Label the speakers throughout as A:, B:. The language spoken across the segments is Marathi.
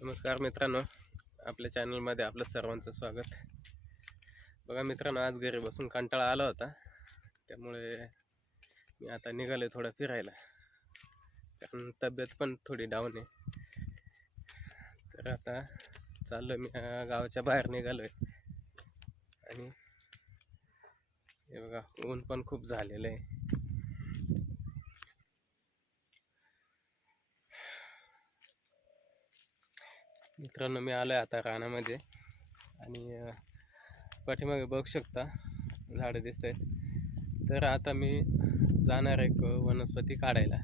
A: नमस्कार मित्रांनो आपल्या चॅनलमध्ये आपलं सर्वांचं स्वागत. बघा मित्रांनो आज घरी बसून कंटाळा आला होता. त्यामुळे मी आता निघालो आहे थोडं फिरायला. कारण तब्येत पण थोडी डाऊन आहे. तर आता चाललो मी गावाच्या बाहेर निघालो आहे आणि हे बघा ऊन पण खूप झालेलं आहे. मित्रांनो मी आलो आहे आता रानामध्ये. आणि पाठीमागे बघू शकता झाडं दिसत आहेत तर आता मी जाणार एक वनस्पती काढायला.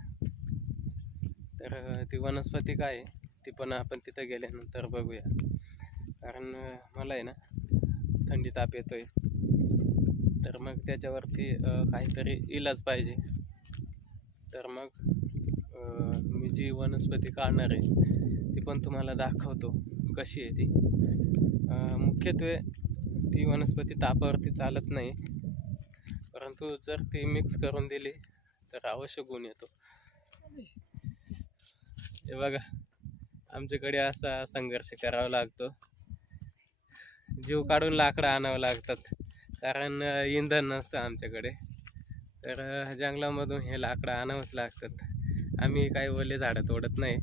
A: तर ती वनस्पती काय आहे ती पण आपण तिथं गेल्यानंतर बघूया. कारण मला आहे ना थंडी ताप येतोय. तर मग त्याच्यावरती काहीतरी इलाज पाहिजे. तर मग मी जी वनस्पती काढणार आहे ती पण तुम्हाला दाखवतो कशी आहे ती. मुख्यत्वे ती वनस्पती तापावरती चालत नाही. परंतु जर ती मिक्स करून दिली तर अवश्य गुण येतो. हे बघा आमच्याकडे असा संघर्ष करावा लागतो. जीव काढून लाकडं आणावं लागतात. कारण इंधन नसतं आमच्याकडे. तर जंगलामधून हे लाकडं आणावंच लागतात. आम्ही काही ओले झाडं तोडत नाही.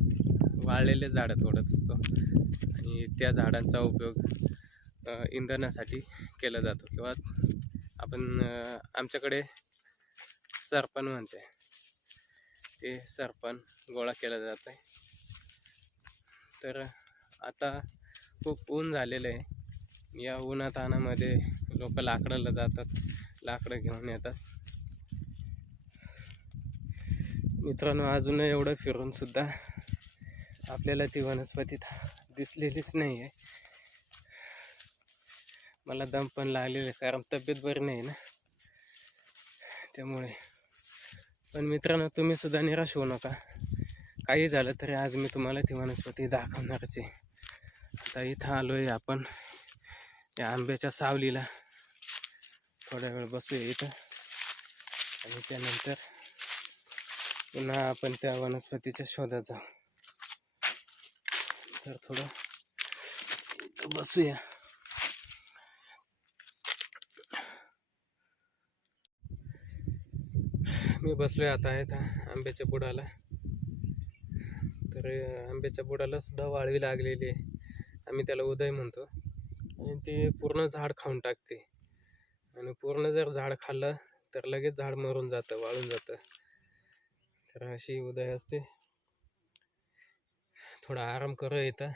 A: वाळलेले झाडं तोडत असतो. आणि त्या झाडांचा उपयोग इंधनासाठी केला जातो किंवा आपण आमच्याकडे सरपण म्हणते. ते सरपण गोळा केलं जात आहे. तर आता खूप ऊन झालेलं आहे. या उन्हातानामध्ये लोक लाकडाला जातात लाकडं घेऊन येतात. मित्रांनो अजून एवढं फिरून सुद्धा आपल्याला ती वनस्पती दिसलेलीच नाही आहे मला दम पण लागलेला आहे कारण तब्येत बरी नाही ना. त्यामुळे. पण मित्रांनो तुम्ही सुद्धा निराश होऊ नका. काही झालं तरी आज मी तुम्हाला ती वनस्पती दाखवणारच आहे. आता इथं आलो आहे आपण या आंब्याच्या सावलीला. थोड्या वेळ बसूया इथं. आणि त्यानंतर पुन्हा आपण त्या वनस्पतीच्या शोधात जाऊ. तर थोडं। बसूया मी बसलोय आता आहे आंब्याच्या बुडाला तर आंब्याच्या बुडाला सुद्धा वाळवी लागलेली आहे। आम्ही त्याला उदय म्हणतो। आणि ते पूर्ण झाड खाऊन टाकते। आणि पूर्ण जर झाड खाल्लं तर लगेच झाड मरून जातं वाळून जातं। तर अशी उदय असते। थोडा आराम करू इथं.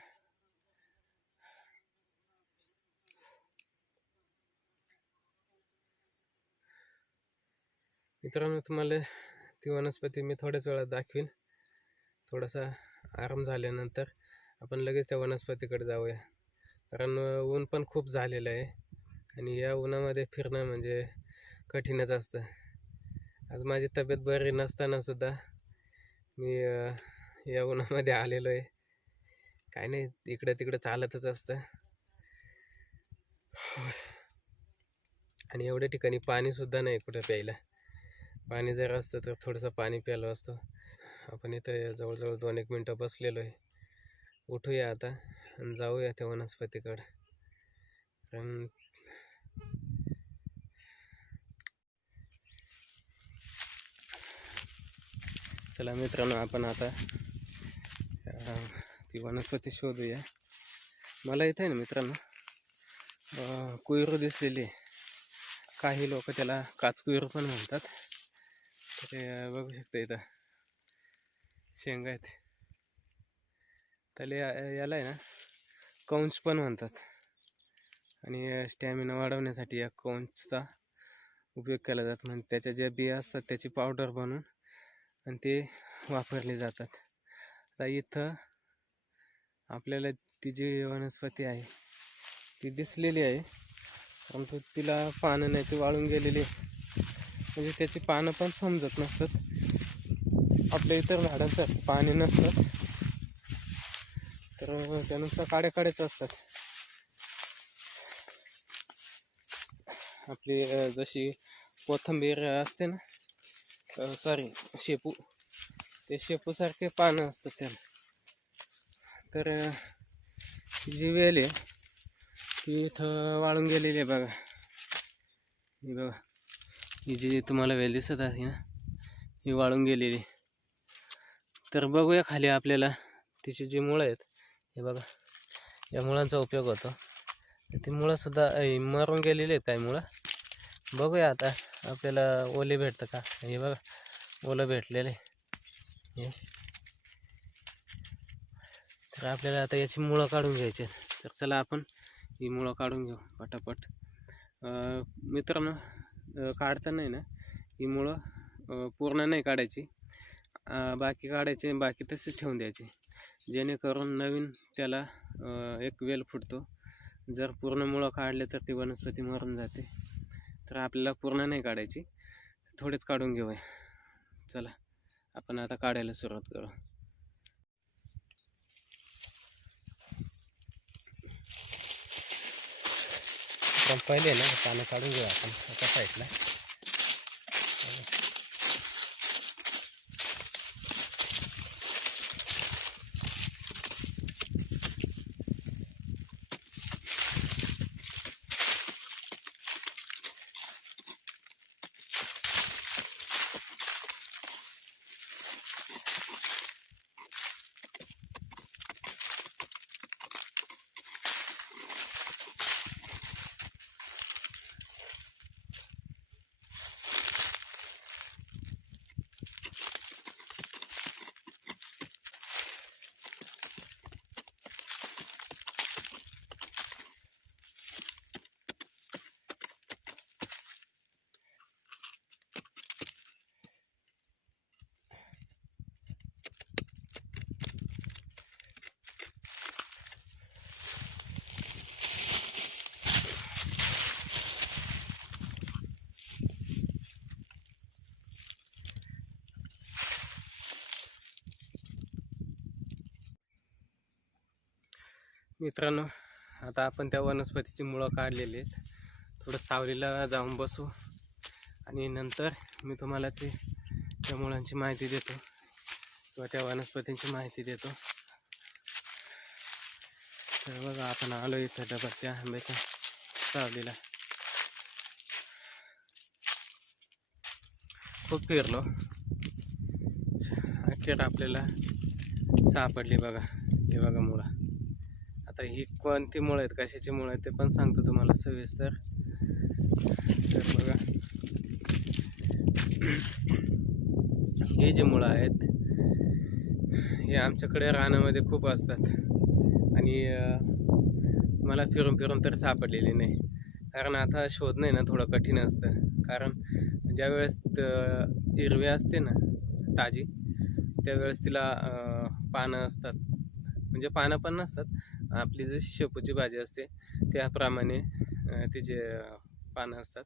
A: मित्रांनो तुम्हाला ती वनस्पती मी थोड्याच वेळात दाखवीन. थोडासा आराम झाल्यानंतर आपण लगेच त्या वनस्पतीकडे जाऊया. कारण ऊन पण खूप झालेलं आहे आणि या उन्हामध्ये फिरणं म्हणजे कठीणच असतं. आज माझी तब्येत बरी नसतानासुद्धा मी या उन्हामध्ये आलेलो आहे. काय नाही इकडं तिकडं चालतच असतं. आणि एवढ्या ठिकाणी पाणीसुद्धा नाही कुठं प्यायला. पाणी जर असतं तर थोडंसं पाणी प्यायलो असतो. आपण इथं जवळजवळ दोन एक मिनटं बसलेलो आहे. उठूया आता आणि जाऊया त्या वनस्पतीकडं. कारण चला मित्रांनो आपण आता ती वनस्पती शोधूया. मला इथं आहे ना मित्रांनो अं, दिसलेली काही लोक त्याला काचकुईर पण म्हणतात. तर बघू शकता इथं शेंगा आहेत. त्याला या- याला आहे ना कौंच पण म्हणतात. आणि स्टॅमिना वाढवण्यासाठी या कौंचचा उपयोग केला जातो. म्हणजे त्याच्या ज्या बिया असतात त्याची पावडर बनवून आणि ते वापरले जातात. आता इथं आपल्याला ती जी वनस्पती आहे ती दिसलेली आहे. परंतु तिला पानं नाही ती वाळून गेलेली. आहे. म्हणजे त्याची पानं पण समजत नसतात. आपल्या इतर झाडांचं पाणी नसतं. तर त्यानुसार काड्या काड्याच असतात. आपली जशी कोथंबीर असते ना सॉरी शेपू. ते शेपूसारखे पानं असतात त्याला. तर जी वेल आहे ती इथं वाळून गेलेली आहे बघा. ही बघा. ही जी तुम्हाला वेल दिसत आहे ना ही वाळून गेलेली. तर बघूया खाली आपल्याला तिची जी मुळं आहेत हे बघा. या मुळांचा उपयोग होतो. ती मुळंसुद्धा मरून गेलेली आहेत काही मुळं? बघूया आता आपल्याला ओले भेटतं का? हे बघा. ओलं भेटलेलं आहे. हे. तर आपल्याला आता याची मुळं काढून घ्यायची तर चला आपण ही मुळं काढून घेऊ पटापट. मित्रांनो अं, काढताना आहे ना. ही मुळं पूर्ण नाही काढायची. बाकी काढायची बाकी तसेच ठेवून द्यायची. जेणेकरून नवीन त्याला एक वेल फुटतो. जर पूर्ण मुळं काढले तर ती वनस्पती मरून जाते. तर आपल्याला पूर्ण नाही काढायची. थोडेच काढून घेऊया. चला आपण आता काढायला सुरुवात करू. आपण पहिले ना पानं काढून घेऊ आपण. एका साईडला. मित्रांनो आता आपण त्या वनस्पतीची मुळं काढलेली आहेत. थोडं सावलीला जाऊन बसू आणि नंतर मी तुम्हाला ते त्या मुळांची माहिती देतो किंवा त्या वनस्पतींची माहिती देतो. तर बघा आपण आलो इथं त्या आंब्याच्या सावलीला. खूप फिरलो. अखेर आपल्याला सापडली बघा हे बघा मुळा. आता ही कोणती मुळं आहेत कशाची मुळं आहेत ते पण सांगतो तुम्हाला सविस्तर. तर बघा. हे जे मुळं आहेत हे आमच्याकडे रानामध्ये खूप असतात. आणि मला फिरून फिरून तर सापडलेली नाही. कारण आता शोधणं आहे ना थोडं कठीण असतं. कारण ज्यावेळेस त- हिरवी असते ना ताजी त्यावेळेस तिला पानं असतात. म्हणजे पानं पण नसतात आपली जशी शेपूची भाजी असते त्याप्रमाणे तिचे पानं असतात.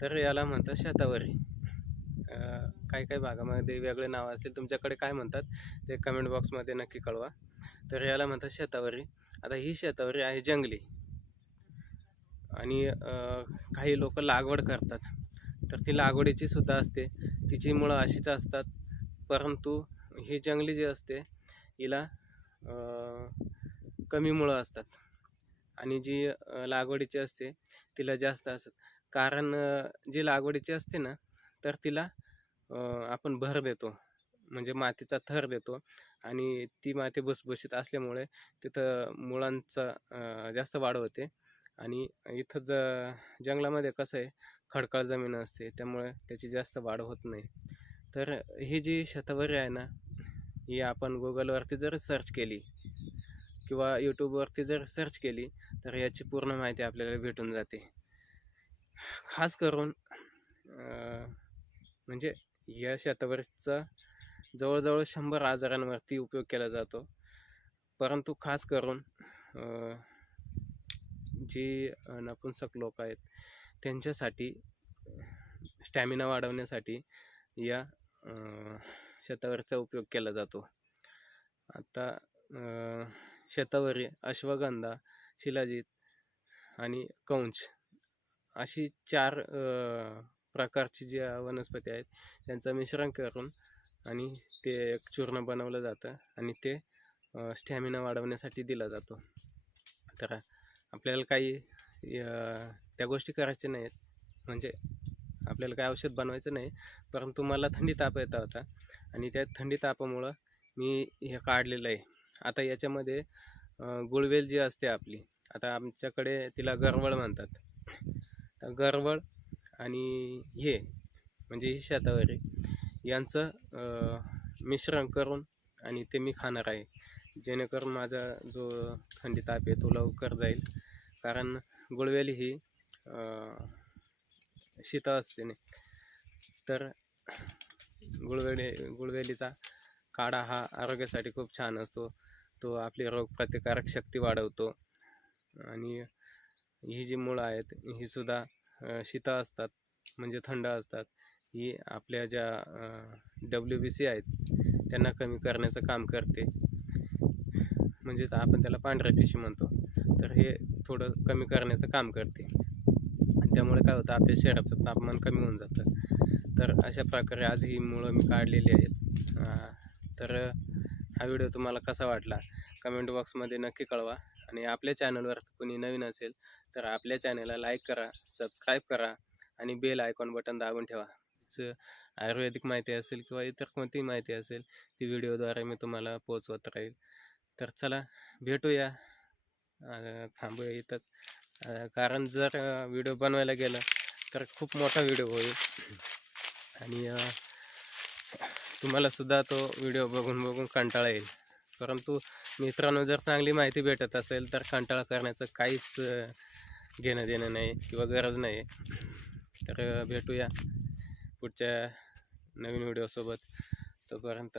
A: तर याला म्हणतात शतावरी. काही काही भागामध्ये वेगळे नावं असतील. तुमच्याकडे काय म्हणतात? ते कमेंट बॉक्समध्ये नक्की कळवा. तर याला म्हणतात शतावरी. आता ही शतावरी आहे जंगली. आणि काही लोक लागवड करतात. तर ती लागवडीची सुद्धा असते. तिची मुळं अशीच असतात. परंतु ही जंगली जी असते हिला कमी मुळं असतात. आणि जी लागवडीची असते तिला जास्त असतात. कारण जी लागवडीची असते ना तर तिला आपण भर देतो. म्हणजे मातीचा थर देतो. आणि ती माती भुसभुशीत असल्यामुळे तिथं मुळांचा जास्त वाढ होते. आणि इथं ज जंगलामध्ये कसं आहे खडकाळ जमीन असते. त्यामुळे त्याची जास्त वाढ होत नाही. तर ही जी शतवरी आहे ना ही आपण गुगलवरती जर सर्च केली किंवा यूट्यूबवरती जर सर्च केली तर याची पूर्ण माहिती आपल्याला भेटून जाते. खास करून म्हणजे या शतवर्षचा जवळजवळ शंभर आजारांवरती उपयोग केला जातो. परंतु खास करून जी नपुंसक लोक आहेत त्यांच्यासाठी स्टॅमिना वाढवण्यासाठी या शतावरचा उपयोग केला जातो. आता शतावरी अश्वगंधा शिलाजीत आणि कौंच अशी चार प्रकारची जी वनस्पती आहेत त्यांचं मिश्रण करून आणि ते एक चूर्ण बनवलं जातं आणि ते स्टॅमिना वाढवण्यासाठी दिला जातो. तर आपल्याला काही त्या गोष्टी करायच्या नाहीत. म्हणजे आपल्याला काही औषध बनवायचं नाही परंतु मला थंडी ताप येता होता आणि त्या थंडी तापामुळं मी हे काढलेलं आहे. आता याच्यामध्ये गुळवेल जी असते आपली आता आमच्याकडे तिला गरवळ म्हणतात. गरवळ आणि हे म्हणजे ही शतावरी यांचं मिश्रण करून आणि ते मी खाणार आहे. जेणेकरून माझा जो थंडी ताप आहे तो लवकर जाईल. कारण गुळवेली ही शीत असते नाही तर गुळवेली गुळवेलीचा काढा हा आरोग्यासाठी खूप छान असतो. तो आपली रोगप्रतिकारक शक्ती वाढवतो. आणि ही जी मुळं आहेत ही सुद्धा शीतळ असतात म्हणजे थंड असतात. ही आपल्या ज्या डब्ल्यू बी सी आहेत त्यांना कमी करण्याचं काम करते. म्हणजेच आपण त्याला पांढऱ्या पिशी म्हणतो. तर हे थोडं कमी करण्याचं काम करते. त्यामुळे काय होतं आपल्या शरीराचं तापमान कमी होऊन जातं. तर अशा प्रकारे आज ही मुळं मी काढलेली आहेत. तर हा व्हिडिओ तुम्हाला कसा वाटला? कमेंट बॉक्समध्ये नक्की कळवा. आणि आपल्या चॅनलवर कोणी नवीन असेल तर आपल्या चॅनलला लाईक करा सबस्क्राईब करा आणि बेल आयकॉन बटन दाबून ठेवा. च- आयुर्वेदिक माहिती असेल किंवा इतर कोणतीही माहिती असेल ती व्हिडिओद्वारे मी तुम्हाला पोचवत राहील. तर चला भेटूया. थांबूया इथंच. कारण जर व्हिडिओ बनवायला गेलं तर खूप मोठा व्हिडिओ होईल. आणि तुम्हाला सुद्धा तो व्हिडिओ बघून बघून कंटाळा येईल. परंतु मित्रांनो जर चांगली माहिती भेटत असेल तर कंटाळा करण्याचं काहीच घेणं देणं नाही किंवा गरज नाही. तर भेटूया पुढच्या नवीन व्हिडिओसोबत. तोपर्यंत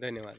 A: धन्यवाद.